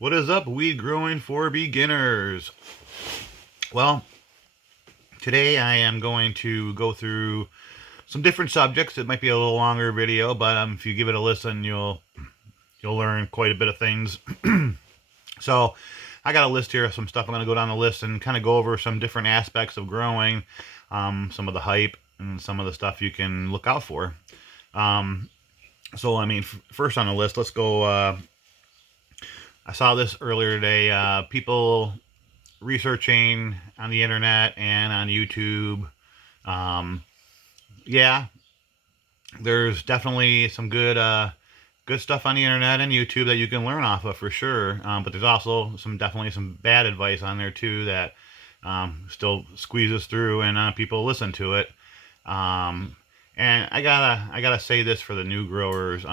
What is up, weed growing for beginners? Well, today I am going to go through some different subjects. It might be a little longer video, but if you give it a listen, you'll learn quite a bit of things. So, I got a list here of some stuff. I'm going to go down the list and kind of go over some different aspects of growing, some of the hype, and some of the stuff you can look out for. First on the list, let's go. I saw this earlier today. People researching on the internet and on YouTube. Um, yeah, there's definitely some good stuff on the internet and YouTube that you can learn off of for sure. But there's also definitely some bad advice on there too that still squeezes through and people listen to it. Um, and I gotta say this for the new growers.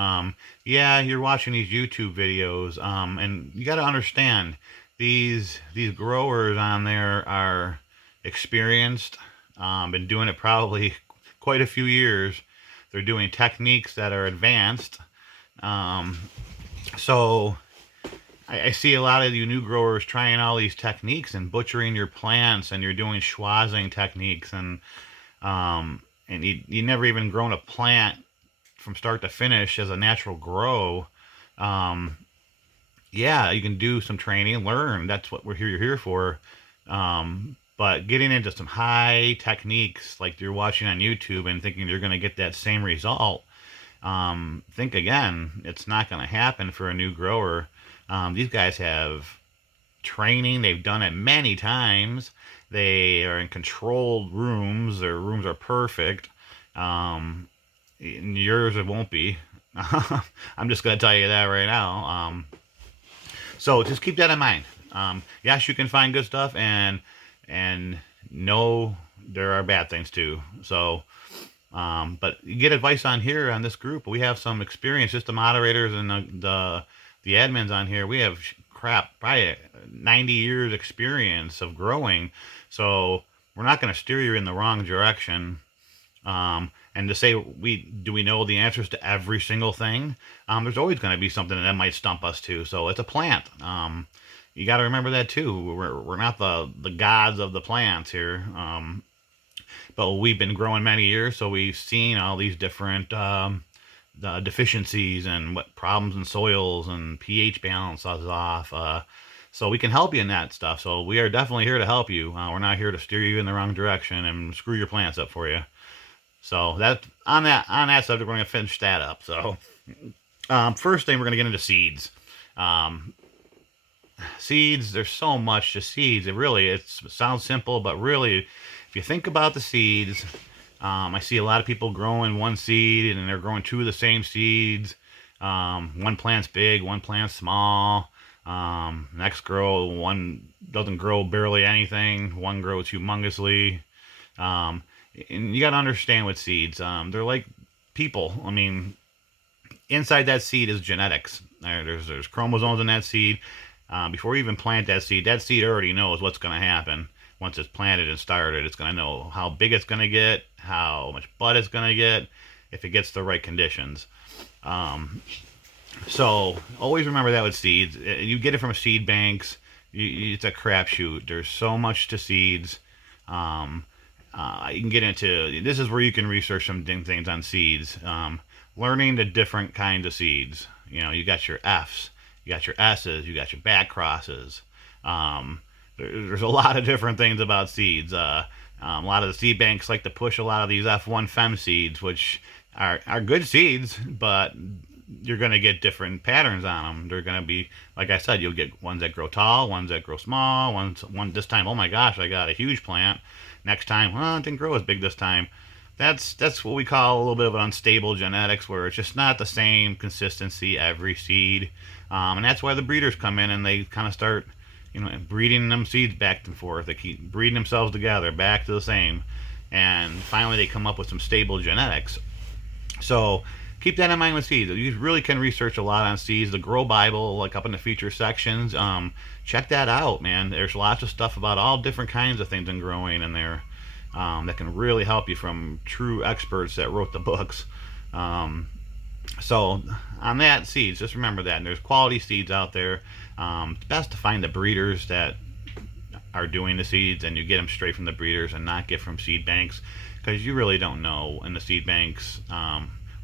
Yeah, you're watching these YouTube videos, and you gotta understand these growers on there are experienced, been doing it probably quite a few years. They're doing techniques that are advanced. Um, so I see a lot of you new growers trying all these techniques and butchering your plants, and you're doing schwazzing techniques, and you never even grown a plant from start to finish as a natural grow. Um, yeah, you can do some training, learn. That's what you're here for. But getting into some high techniques like you're watching on YouTube and thinking you're going to get that same result, think again. It's not going to happen for a new grower. These guys have training. They've done it many times. They are in controlled rooms. Their rooms are perfect. In yours, it won't be. I'm just going to tell you that right now. So just keep that in mind. Yes, you can find good stuff, and no, there are bad things too. So, but you get advice on here on this group. We have some experience. Just the moderators and the admins on here. We have probably 90 years experience of growing. So we're not going to steer you in the wrong direction. And to say we know the answers to every single thing, there's always going to be something that might stump us too. So it's a plant. You got to remember that too. We're not the gods of the plants here. But we've been growing many years, so we've seen all these different the deficiencies and what problems in soils and pH balance is off. So we can help you in that stuff. So we are definitely here to help you. We're not here to steer you in the wrong direction and screw your plants up for you. So that subject, we're going to finish that up. So first thing, we're going to get into seeds. Um, Seeds, there's so much to seeds. It sounds simple, but really, if you think about the seeds, I see a lot of people growing one seed and they're growing two of the same seeds. One plant's big, one plant's small. Next grow, one doesn't grow barely anything, one grows humongously. And you got to understand with seeds, they're like people. I mean, inside that seed is genetics. There's chromosomes in that seed. Before you even plant that seed already knows what's going to happen. Once it's planted and started, it's going to know how big it's going to get, how much bud it's going to get, if it gets the right conditions. So always remember that with seeds. You get it from seed banks. It's a crapshoot. There's so much to seeds. You can get into this is where you can research some things on seeds. Learning the different kinds of seeds. You got your F's, you got your S's, you got your back crosses. There's a lot of different things about seeds. A lot of the seed banks like to push a lot of these F1 Fem seeds, which are good seeds, but you're going to get different patterns on them. They're going to be, like I said, you'll get ones that grow tall, ones that grow small, one this time, oh my gosh, I got a huge plant. Next time, well, it didn't grow as big this time. That's what we call a little bit of an unstable genetics, where it's just not the same consistency every seed. And that's why the breeders come in and they kind of start, breeding them seeds back and forth. They keep breeding themselves together, back to the same. And finally they come up with some stable genetics. So keep that in mind with seeds. You really can research a lot on seeds. The Grow Bible, like up in the feature sections, check that out, man. There's lots of stuff about all different kinds of things in growing in there that can really help you from true experts that wrote the books. So on that, seeds, just remember that. And there's quality seeds out there. It's best to find the breeders that are doing the seeds, and you get them straight from the breeders and not get from seed banks, because you really don't know in the seed banks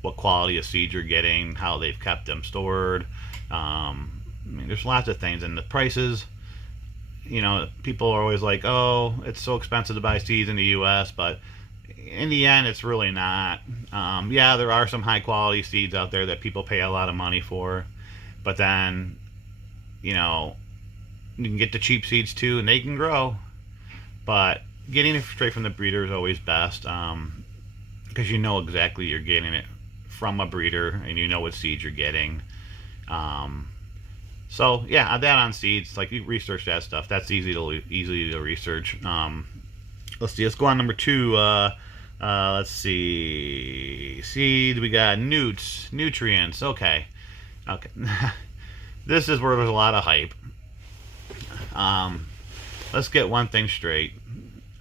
what quality of seeds you're getting, how they've kept them stored. I mean, there's lots of things, and the prices. People are always like, "Oh, it's so expensive to buy seeds in the U.S.," but in the end, it's really not. Yeah, there are some high quality seeds out there that people pay a lot of money for, but then you know you can get the cheap seeds too, and they can grow. But getting it straight from the breeder is always best, because you know exactly you're getting it from a breeder, and you know what seeds you're getting. Um, so yeah, that on seeds, like you research that stuff. That's easy to research. Let's see. Let's go on number two. Let's see. Seed. We got nutrients. Okay. Okay. This is where there's a lot of hype. Um, let's get one thing straight.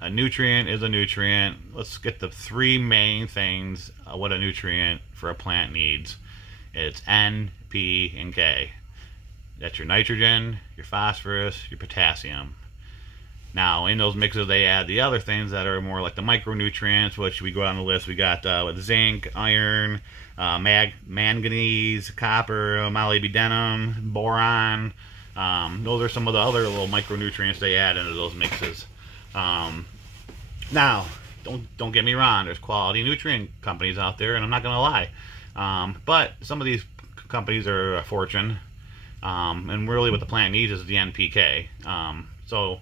A nutrient is a nutrient. Let's get the three main things what a nutrient for a plant needs. It's N, P, and K. That's your nitrogen, your phosphorus, your potassium. Now, in those mixes, they add the other things that are more like the micronutrients, which we go down the list. We got with zinc, iron, manganese, copper, molybdenum, boron. Those are some of the other little micronutrients they add into those mixes. Now, don't get me wrong. There's quality nutrient companies out there, and I'm not gonna lie. But some of these companies are a fortune, and really what the plant needs is the NPK. So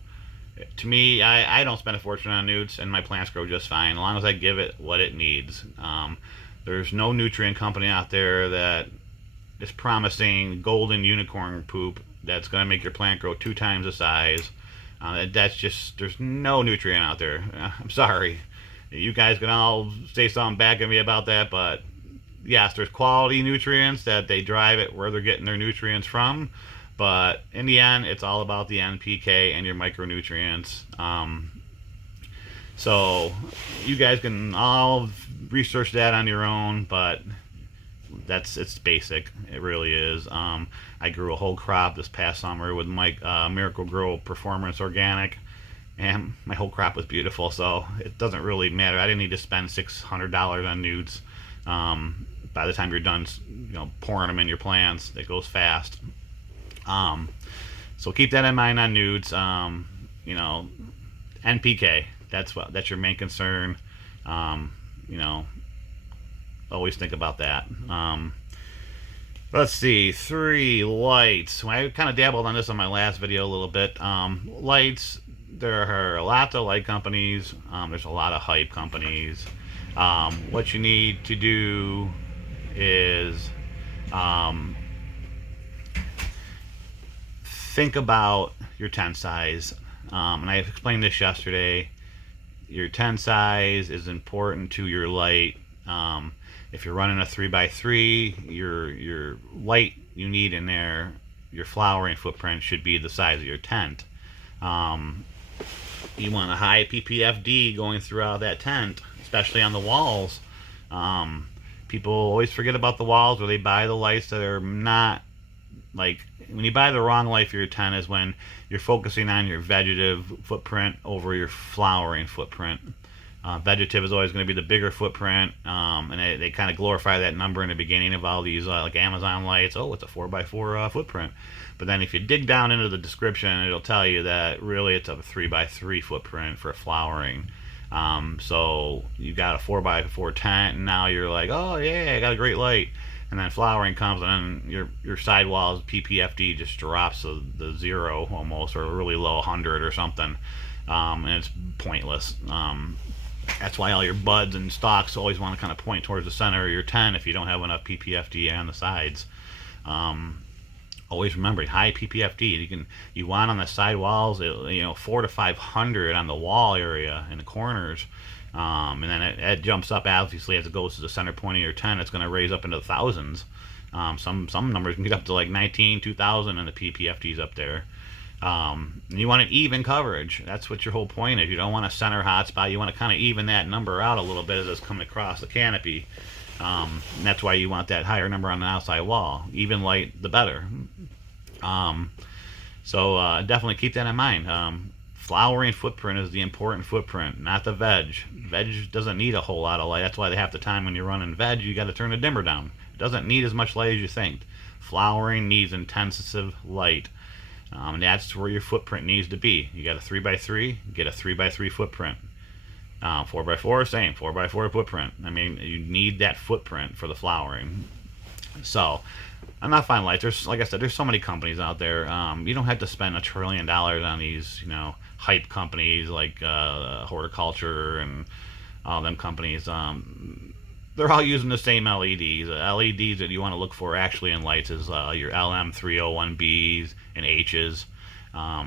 to me, I don't spend a fortune on newts, and my plants grow just fine as long as I give it what it needs. There's no nutrient company out there that is promising golden unicorn poop that's going to make your plant grow 2 times the size. That's just, there's no nutrient out there. I'm sorry. You guys can all say something back at me about that, but yes, there's quality nutrients that they drive it where they're getting their nutrients from. But in the end, it's all about the NPK and your micronutrients. So you guys can all research that on your own, but it's basic. It really is. I grew a whole crop this past summer with my Miracle Grow Performance Organic, and my whole crop was beautiful. So it doesn't really matter. I didn't need to spend $600 on newts. By the time you're done, pouring them in your plants, it goes fast. So keep that in mind on nudes. NPK. That's your main concern. You know, always think about that. Let's see. 3 lights. I kind of dabbled on this on my last video a little bit. Lights. There are lots of light companies. There's a lot of hype companies. What you need to do is think about your tent size. And I explained this yesterday. Your tent size is important to your light. If you're running a 3x3, your light you need in there, your flowering footprint should be the size of your tent. You want a high ppfd going throughout that tent, especially on the walls. People always forget about the walls, or they buy the lights that are not, like, when you buy the wrong light for your tent is when you're focusing on your vegetative footprint over your flowering footprint. Vegetative is always going to be the bigger footprint, and they kind of glorify that number in the beginning of all these like Amazon lights. Oh, it's a 4x4 footprint. But then if you dig down into the description, it'll tell you that really it's a 3x3 footprint for flowering. So you got a 4x4 tent, and now you're like, oh yeah, I got a great light. And then flowering comes, and then your sidewalls PPFD just drops to the 0 almost, or a really low 100 or something, and it's pointless. That's why all your buds and stalks always want to kind of point towards the center of your tent if you don't have enough PPFD on the sides. Always remember high PPFD. You want on the side walls, 400 to 500 on the wall area in the corners. And then it jumps up obviously as it goes to the center point of your tent. It's going to raise up into the thousands. Some numbers can get up to like 19, 2000, and the PPFD's up there. And you want an even coverage. That's what your whole point is. You don't want a center hotspot. You want to kind of even that number out a little bit as it's coming across the canopy. And that's why you want that higher number on the outside wall. Even light, the better. Um, so definitely keep that in mind. Flowering footprint is the important footprint, not the veg. Veg doesn't need a whole lot of light. That's why half the time when you're running veg, you got to turn the dimmer down. It doesn't need as much light as you think. Flowering needs intensive light. That's where your footprint needs to be. You got a 3x3, get a 3x3 footprint. 4x4, same, 4x4 footprint. I mean, you need that footprint for the flowering. So, I'm not finding lights. There's, like I said, there's so many companies out there. You don't have to spend $1 trillion on these, hype companies like horticulture and all them companies. They're all using the same LEDs. LEDs that you want to look for actually in lights is your LM301Bs and Hs.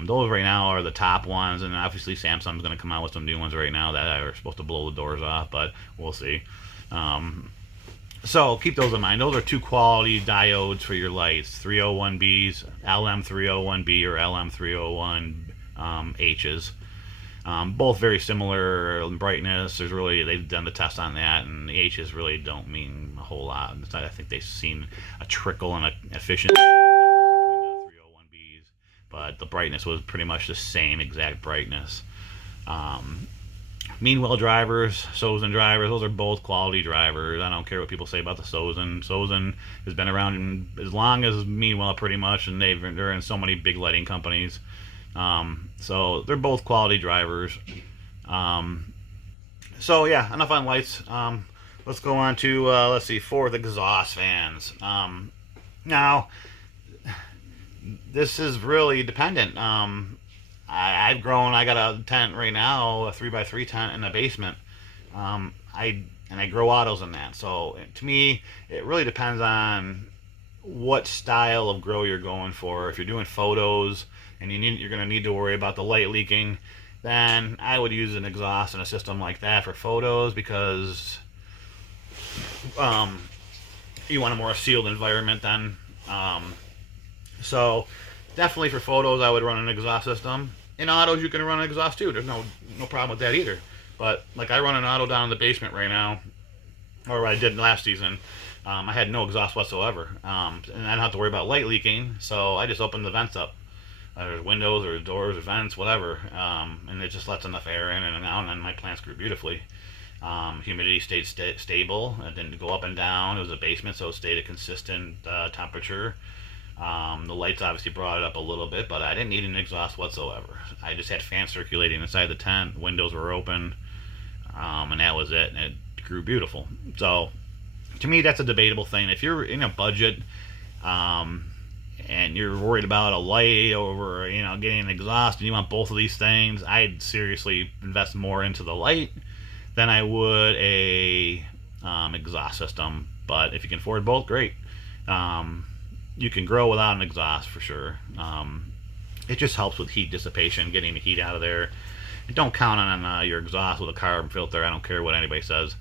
Those right now are the top ones, and obviously Samsung's going to come out with some new ones right now that are supposed to blow the doors off, but we'll see. So keep those in mind. Those are two quality diodes for your lights: 301Bs, LM301B or LM301Hs. Both very similar in brightness. They've done the test on that, and the H's really don't mean a whole lot. I think they've seen a trickle in efficiency between the 301Bs, but the brightness was pretty much the same exact brightness. Meanwhile drivers, Sozen drivers, those are both quality drivers. I don't care what people say about the Sozen. Sozen has been around as long as Meanwhile pretty much, and they're in so many big lighting companies. So they're both quality drivers. So yeah, enough on lights. Let's go on to Ford exhaust fans. Now this is really dependent. I've grown. I got a tent right now, a 3x3 tent in the basement. I grow autos in that. So to me, it really depends on what style of grow you're going for. If you're doing photos and you're going to need to worry about the light leaking, then I would use an exhaust and a system like that for photos, because you want a more sealed environment then. So definitely for photos, I would run an exhaust system. In autos, you can run an exhaust too. There's no problem with that either. But like I run an auto down in the basement right now, or what I did last season. I had no exhaust whatsoever, and I don't have to worry about light leaking. So I just open the vents up. There's windows or doors or vents, whatever, and it just lets enough air in and out, and my plants grew beautifully. Humidity stayed stable. It didn't go up and down. It was a basement, so it stayed a consistent temperature. The lights obviously brought it up a little bit, but I didn't need an exhaust whatsoever. I just had fans circulating inside the tent, windows were open, and that was it, and it grew beautiful. So to me, that's a debatable thing. If you're in a budget and you're worried about a light over getting an exhaust, and you want both of these things, I'd seriously invest more into the light than I would a exhaust system. But if you can afford both, great. You can grow without an exhaust for sure. It just helps with heat dissipation, getting the heat out of there. And don't count on your exhaust with a carbon filter. I don't care what anybody says.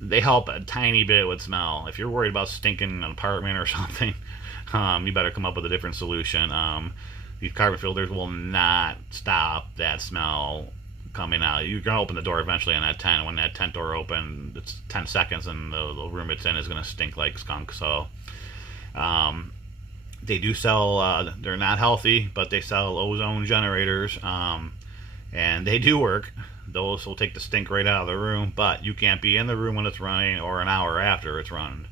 They help a tiny bit with smell. If you're worried about stinking an apartment or something, you better come up with a different solution. These carbon filters will not stop that smell coming out. You're going to open the door eventually on that tent. When that tent door opens, it's 10 seconds, and the room it's in is going to stink like skunk. So they do sell, they're not healthy, but they sell ozone generators, and they do work. Those will take the stink right out of the room, but you can't be in the room when it's running or an hour after it's run.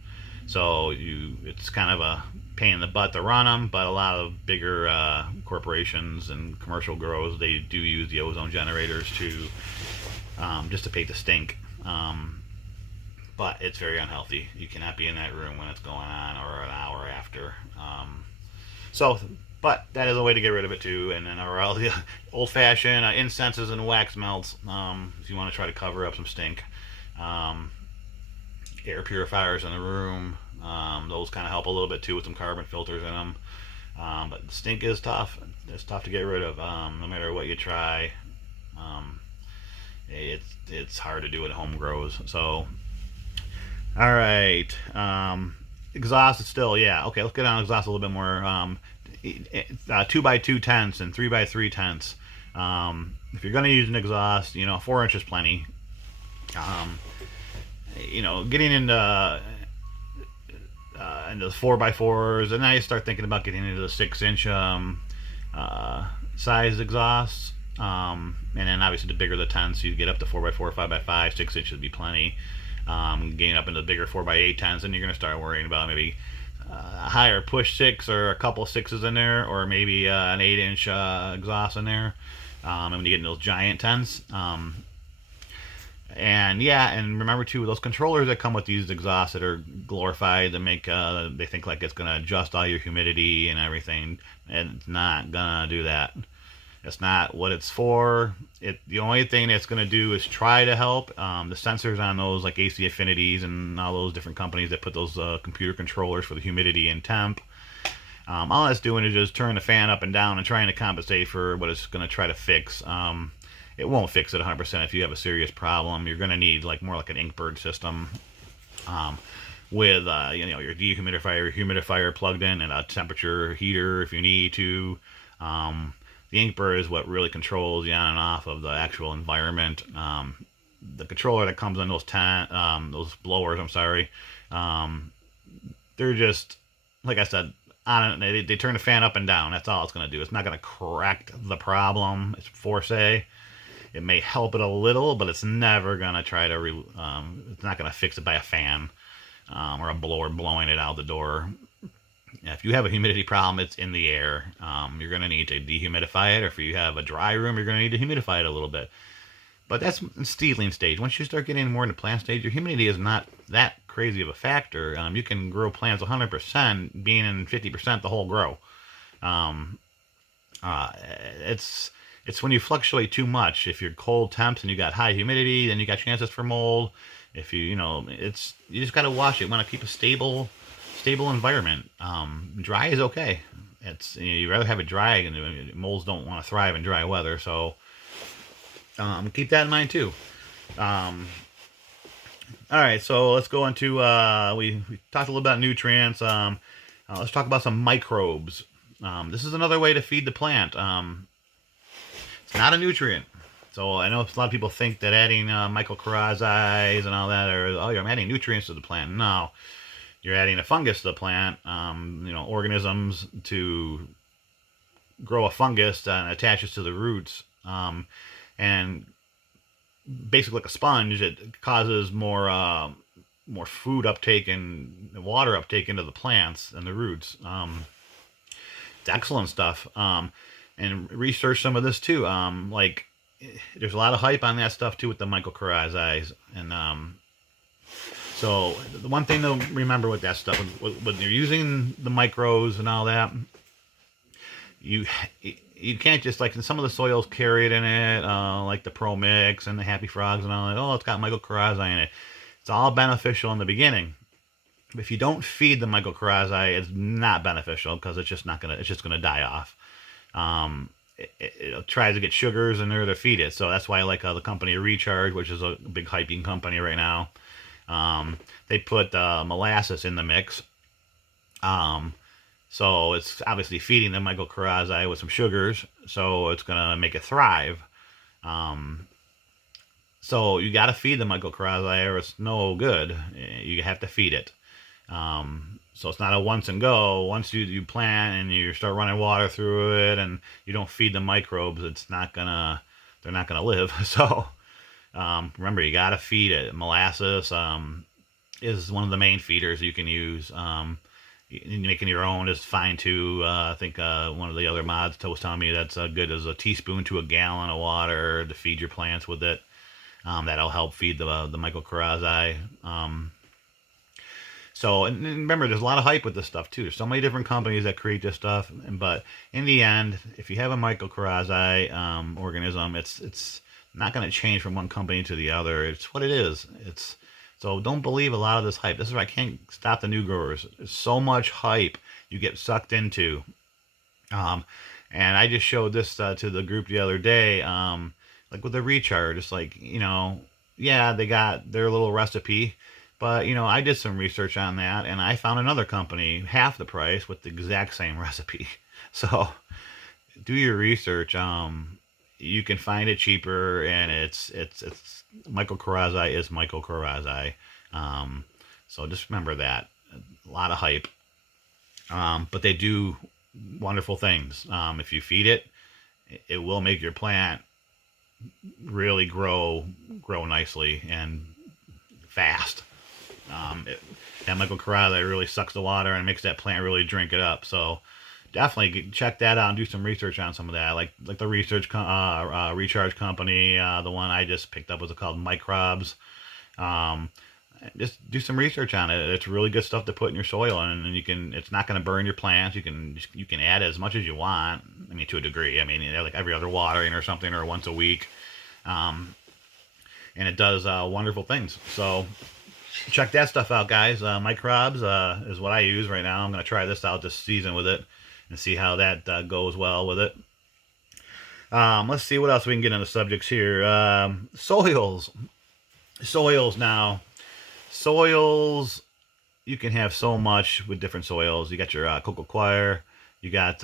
So it's kind of a pain in the butt to run them, but a lot of bigger corporations and commercial grows, they do use the ozone generators to dissipate the stink. But it's very unhealthy. You cannot be in that room when it's going on or an hour after. But that is a way to get rid of it too. And then all the old-fashioned incenses and wax melts, if you want to try to cover up some stink. Air purifiers in the room, those kind of help a little bit too with some carbon filters in them. But the stink is tough. It's tough to get rid of, no matter what you try. It's hard to do at home grows. So, all right. Exhaust is still, yeah. Okay, let's get on exhaust a little bit more. 2x2 tents and 3x3 tents. If you're going to use an exhaust, 4 inches plenty. getting into the 4x4s, and now you start thinking about getting into the 6 inch uh, size exhausts. And then obviously the bigger the tents, you get up to 4x4, 5x5, 6 inches would be plenty. Getting up into the bigger 4x8 tents, and you're going to start worrying about maybe a higher push six or a couple sixes in there, or maybe an 8 inch exhaust in there. And when you get into those giant tents, and yeah, and remember too, those controllers that come with these exhausts that are glorified, that make they think like it's gonna adjust all your humidity and everything, and it's not gonna do that. It's not what it's for. The only thing that's gonna do is try to help. The sensors on those like AC Affinities and all those different companies that put those computer controllers for the humidity and temp. All that's doing is just turning the fan up and down and trying to compensate for what it's going to try to fix. It won't fix it 100%. If you have a serious problem, you're going to need like more like an Inkbird system, um, with your dehumidifier, humidifier plugged in, and a temperature heater if you need to. Um, the Inkbird is what really controls the on and off of the actual environment. The controller that comes on those blowers, I'm sorry, um, they're just, like I said, on it. They turn the fan up and down. That's all it's going to do. It's not going to correct the problem. It's force. It may help it a little, but it's never going to try to. It's not going to fix it by a fan, or a blower blowing it out the door. If you have a humidity problem, it's in the air. You're going to need to dehumidify it, or if you have a dry room, you're going to need to humidify it a little bit. But that's in seedling stage. Once you start getting more into plant stage, your humidity is not that crazy of a factor. You can grow plants 100%, being in 50% the whole grow. Um, uh, it's it's when you fluctuate too much. If you're cold temps and you got high humidity, then you got chances for mold. If it's you just got to watch it. You want to keep a stable environment. Dry is okay. You rather have it dry, and molds don't want to thrive in dry weather. So keep that in mind too. Um, all right, so let's go into we talked a little about nutrients. Let's talk about some microbes. This is another way to feed the plant. It's not a nutrient. So I know a lot of people think that adding mycorrhizas and all that I'm adding nutrients to the plant. No, you're adding a fungus to the plant. Organisms to grow a fungus that attaches to the roots. And basically like a sponge, it causes more food uptake and water uptake into the plants and the roots. It's excellent stuff. And research some of this too. There's a lot of hype on that stuff too with the mycorrhizas. And so the one thing to remember with that stuff, when you're using the micros and all that, you can't just, like, some of the soils carry it in it, like the Pro Mix and the Happy Frogs and all that. Oh, it's got mycorrhizae in it. It's all beneficial in the beginning. But if you don't feed the mycorrhizae, it's not beneficial, because it's just gonna die off. It tries to get sugars in there to feed it. So that's why I like the company Recharge, which is a big hyping company right now. They put molasses in the mix. So it's obviously feeding the mycorrhizae with some sugars, so it's gonna make it thrive. So you got to feed the mycorrhizae, or it's no good. You have to feed it. So it's not a once and go. Once you plant and you start running water through it, and you don't feed the microbes, they're not gonna live. So remember, you got to feed it. Molasses is one of the main feeders you can use. Making your own is fine too. I think one of the other mods was telling me that's good as a teaspoon to a gallon of water to feed your plants with it. That'll help feed the mycorrhizae. And remember, there's a lot of hype with this stuff too. There's so many different companies that create this stuff, but in the end, if you have a mycorrhizae organism, it's not going to change from one company to the other. It's what it is. So don't believe a lot of this hype. This is why I can't stop the new growers. There's so much hype you get sucked into. And I just showed this to the group the other day, like with the Recharge. It's like, yeah, they got their little recipe, but I did some research on that, and I found another company half the price with the exact same recipe. So do your research. You can find it cheaper, and it's mycorrhizae is mycorrhizae. Um, so just remember that. A lot of hype. But they do wonderful things. If you feed it, it will make your plant really grow nicely and fast. That microcarrotid really sucks the water and makes that plant really drink it up. So definitely check that out and do some research on some of that. Like the recharge company. The one I just picked up was called Microbes. Um, just do some research on it. It's really good stuff to put in your soil, and you can. It's not going to burn your plants. You can add as much as you want. I mean, to a degree. I mean, like every other watering or something, or once a week. Um, and it does wonderful things. So check that stuff out, guys. Microbes is what I use right now. I'm going to try this out this season with it and see how that goes well with it. Let's see what else we can get on the subjects here. Soils. Soils now. Soils, you can have so much with different soils. You got your cocoa coir. You got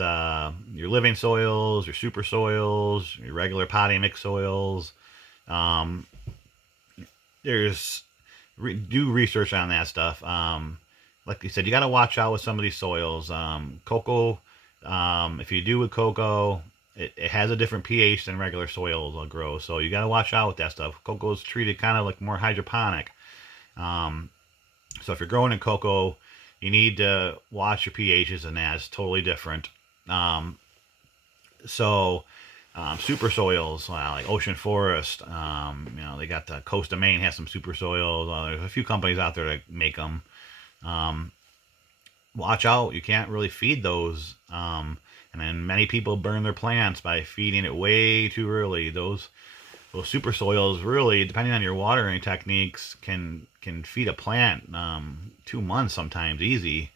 your living soils, your super soils, your regular potting mix soils. Um, there's do research on that stuff. Like you said, you got to watch out with some of these soils. Cocoa, if you do with cocoa, it has a different pH than regular soils will grow. So you got to watch out with that stuff. Cocoa is treated kind of like more hydroponic. Um, so if you're growing in cocoa, you need to watch your pHs, and that's totally different. Um, so super soils like Ocean Forest, they got the Coast of Maine has some super soils. There's a few companies out there that make them. Um, Watch out, you can't really feed those. And then many people burn their plants by feeding it way too early. Those super soils really, depending on your watering techniques, can feed a plant 2 months sometimes easy.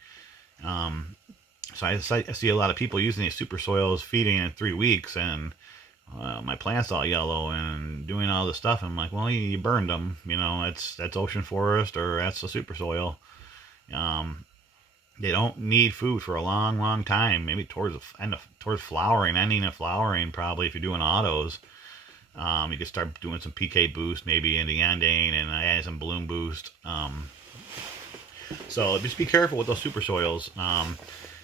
Um, so I see a lot of people using these super soils, feeding in 3 weeks, and my plant's all yellow and doing all this stuff. I'm like, well, you burned them. That's Ocean Forest or that's the super soil. Um, they don't need food for a long, long time. Maybe towards flowering, ending of flowering, probably if you're doing autos. You could start doing some PK boost maybe in the ending and adding some bloom boost. So just be careful with those super soils.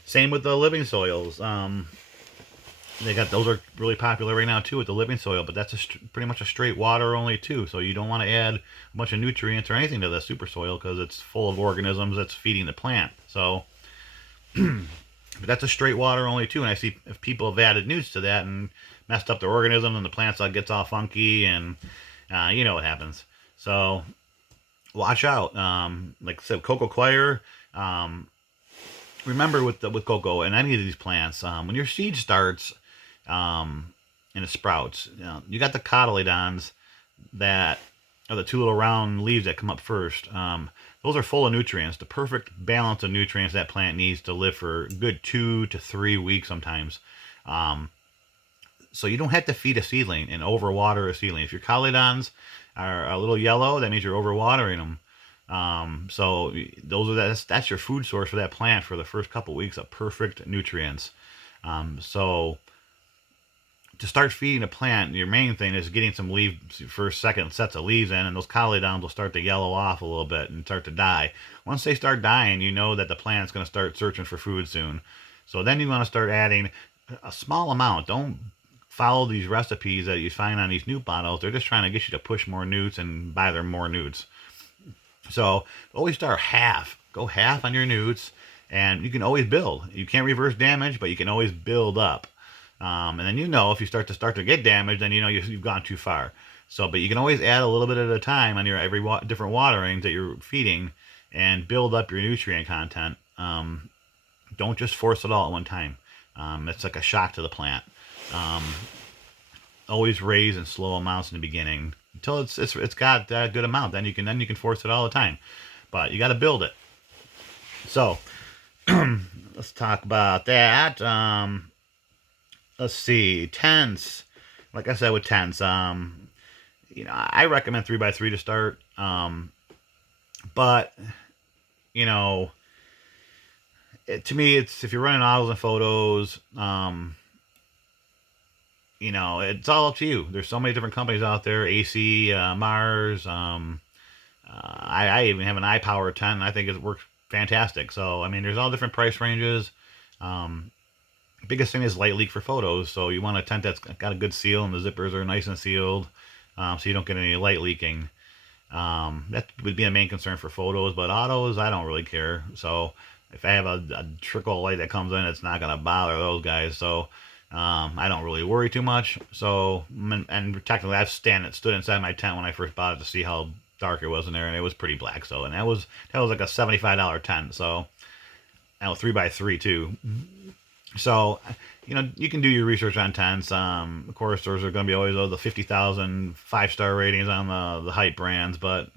Same with the living soils. Those are really popular right now too with the living soil, but that's pretty much a straight water only too. So you don't want to add a bunch of nutrients or anything to the super soil because it's full of organisms that's feeding the plant. So, but that's a straight water only too. And I see if people have added newts to that and messed up their organisms, and the plants gets all funky, and you know what happens. So watch out. Like I said, cocoa coir. Remember with cocoa and any of these plants, when your seed starts and it sprouts, you got the cotyledons that are the two little round leaves that come up first. Those are full of nutrients, the perfect balance of nutrients that plant needs to live for a good 2 to 3 weeks sometimes. So you don't have to feed a seedling and overwater a seedling. If your cotyledons are a little yellow, that means you're overwatering them. So that's your food source for that plant for the first couple weeks of perfect nutrients. So to start feeding a plant, your main thing is getting some leaves, first, second sets of leaves in, and those cotyledons will start to yellow off a little bit and start to die. Once they start dying, you know that the plant's going to start searching for food soon. So then you want to start adding a small amount. Don't follow these recipes that you find on these newt bottles. They're just trying to get you to push more newts and buy them more newts. So always start half. Go half on your newts, and you can always build. You can't reverse damage, but you can always build up. And then if you start to get damaged, then you've gone too far. So, but you can always add a little bit at a time on your every different waterings that you're feeding, and build up your nutrient content. Don't just force it all at one time. It's like a shock to the plant. Always raise in slow amounts in the beginning until it's got that good amount. Then you can force it all the time, but you got to build it. So let's talk about that. Let's see, tents. Like I said with tents, I recommend 3x3 to start. But to me, it's if you're running autos and photos. It's all up to you. There's so many different companies out there. AC, Mars, I even have an iPower tent, and I think it works fantastic. So I mean, there's all different price ranges. Um, Biggest thing is light leak for photos. So you want a tent that's got a good seal and the zippers are nice and sealed, so you don't get any light leaking. That would be a main concern for photos, but autos, I don't really care. So if I have a trickle of light that comes in, it's not going to bother those guys. So I don't really worry too much. So, and technically, I've stood inside my tent when I first bought it to see how dark it was in there, and it was pretty black. So, and that was like a $75 tent. So, 3x3 too. So, you can do your research on tents. Of course, there's going to be always the 50,000 5-star ratings on the hype brands, but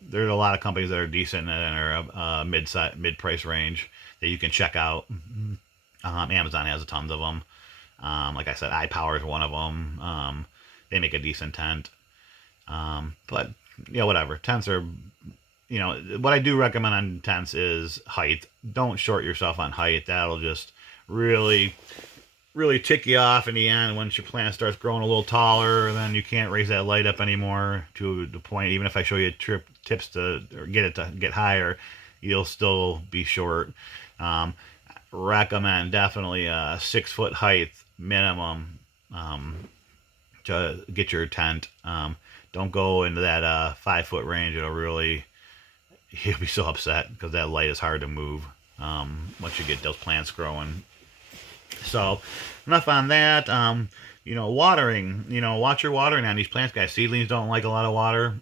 there's a lot of companies that are decent and are mid price range that you can check out. Amazon has tons of them. Like I said, iPower is one of them. They make a decent tent. But whatever. Tents are, what I do recommend on tents is height. Don't short yourself on height. That'll just really, really tick you off in the end. Once your plant starts growing a little taller, then you can't raise that light up anymore to the point. Even if I show you tips to or get it to get higher, you'll still be short. Recommend definitely a 6-foot height minimum to get your tent. Don't go into that 5-foot range. You'll be so upset because that light is hard to move once you get those plants growing. So enough on that. Watering. Watch your watering on these plants, guys. Seedlings don't like a lot of water.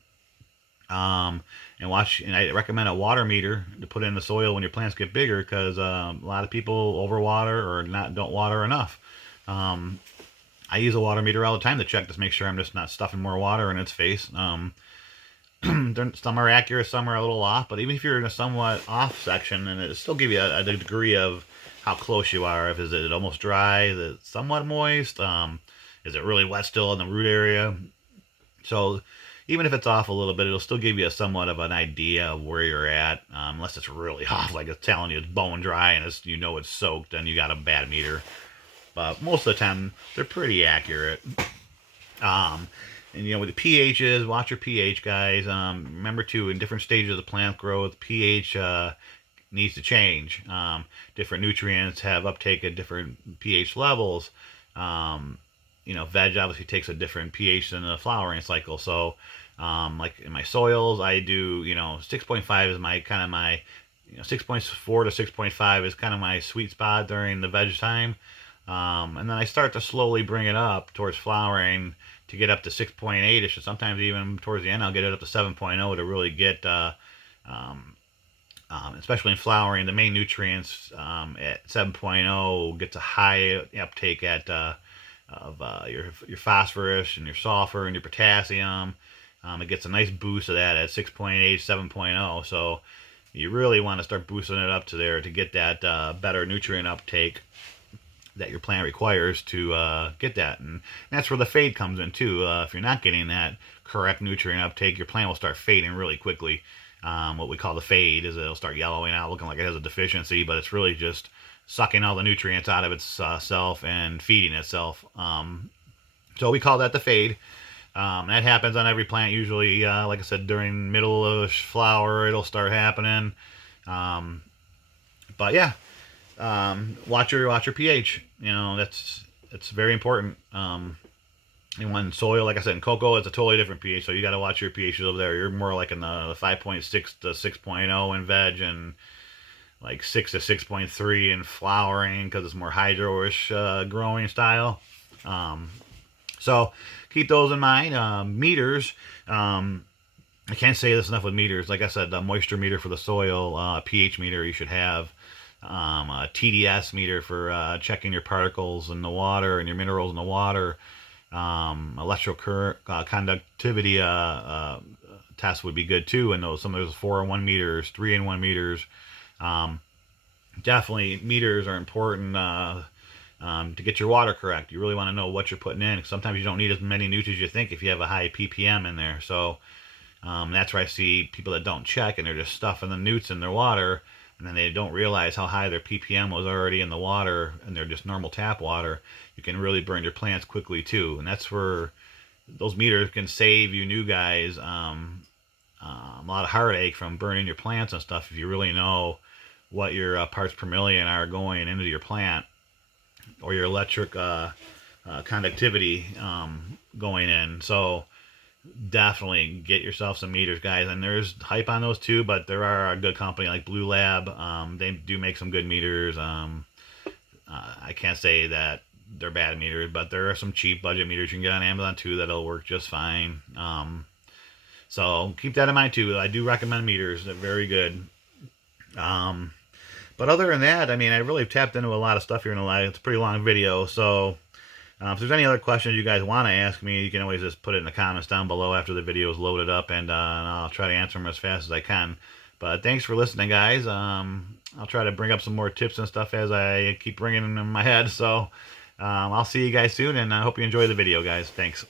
And I recommend a water meter to put in the soil when your plants get bigger, because a lot of people overwater or don't water enough. I use a water meter all the time to check to make sure I'm just not stuffing more water in its face. Some are accurate, some are a little off, but even if you're in a somewhat off section, and it'll still give you a degree of how close you are. Is it almost dry? Is it somewhat moist? Is it really wet still in the root area? So even if it's off a little bit, it'll still give you somewhat of an idea of where you're at. Unless it's really off, like it's telling you it's bone dry and it's soaked, and you got a bad meter. But most of the time, they're pretty accurate. And with the pHs, watch your pH, guys. Remember too, in different stages of the plant growth, pH needs to change. Different nutrients have uptake at different pH levels. Veg obviously takes a different pH than the flowering cycle. So, like in my soils, I do 6.5 is my 6.4 to 6.5 is kind of my sweet spot during the veg time. And then I start to slowly bring it up towards flowering to get up to 6.8ish, and sometimes even towards the end I'll get it up to 7.0 to really get especially in flowering, the main nutrients at 7.0 gets a high uptake of your phosphorus and your sulfur and your potassium. It gets a nice boost of that at 6.8, 7.0. So you really want to start boosting it up to there to get that better nutrient uptake that your plant requires to get that. And that's where the fade comes in too. If you're not getting that correct nutrient uptake, your plant will start fading really quickly. What we call the fade is it'll start yellowing out, looking like it has a deficiency, but it's really just sucking all the nutrients out of itself and feeding itself. So we call that the fade. That happens on every plant usually. Like I said, during middle of flower, it'll start happening. But yeah, watch your pH. That's very important. And when soil, like I said, in cocoa, it's a totally different pH. So you got to watch your pHs over there. You're more like in the 5.6 to 6.0 in veg, and like 6 to 6.3 in flowering, because it's more hydro-ish growing style. So keep those in mind. Meters. I can't say this enough with meters. Like I said, the moisture meter for the soil, pH meter you should have. A TDS meter for checking your particles in the water and your minerals in the water. Electrical current conductivity test would be good too. And some of those 4-in-1 meters, 3-in-1 meters. Definitely meters are important to get your water correct. You really want to know what you're putting in. Sometimes you don't need as many newts as you think if you have a high ppm in there. So that's where I see people that don't check and they're just stuffing the newts in their water, and then they don't realize how high their ppm was already in the water, and they're just normal tap water. You can really burn your plants quickly too, and that's where those meters can save you new guys a lot of heartache from burning your plants and stuff if you really know what your parts per million are going into your plant, or your electric conductivity going in. So definitely get yourself some meters, guys. And there's hype on those too, but there are a good company like Blue Lab. They do make some good meters. I can't say that they're bad meters, but there are some cheap budget meters you can get on Amazon too that'll work just fine. So keep that in mind too. I do recommend meters; they're very good. Um, but other than that, I mean, I really tapped into a lot of stuff here in the live. It's a pretty long video, so if there's any other questions you guys want to ask me, you can always just put it in the comments down below after the video is loaded up, and I'll try to answer them as fast as I can. But thanks for listening, guys. I'll try to bring up some more tips and stuff as I keep bringing them in my head. So I'll see you guys soon, and I hope you enjoy the video, guys. Thanks.